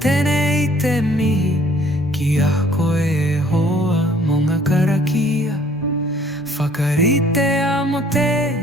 tenei te mihi ki a koe e hoa mo ngā karakia. Whakarite amo te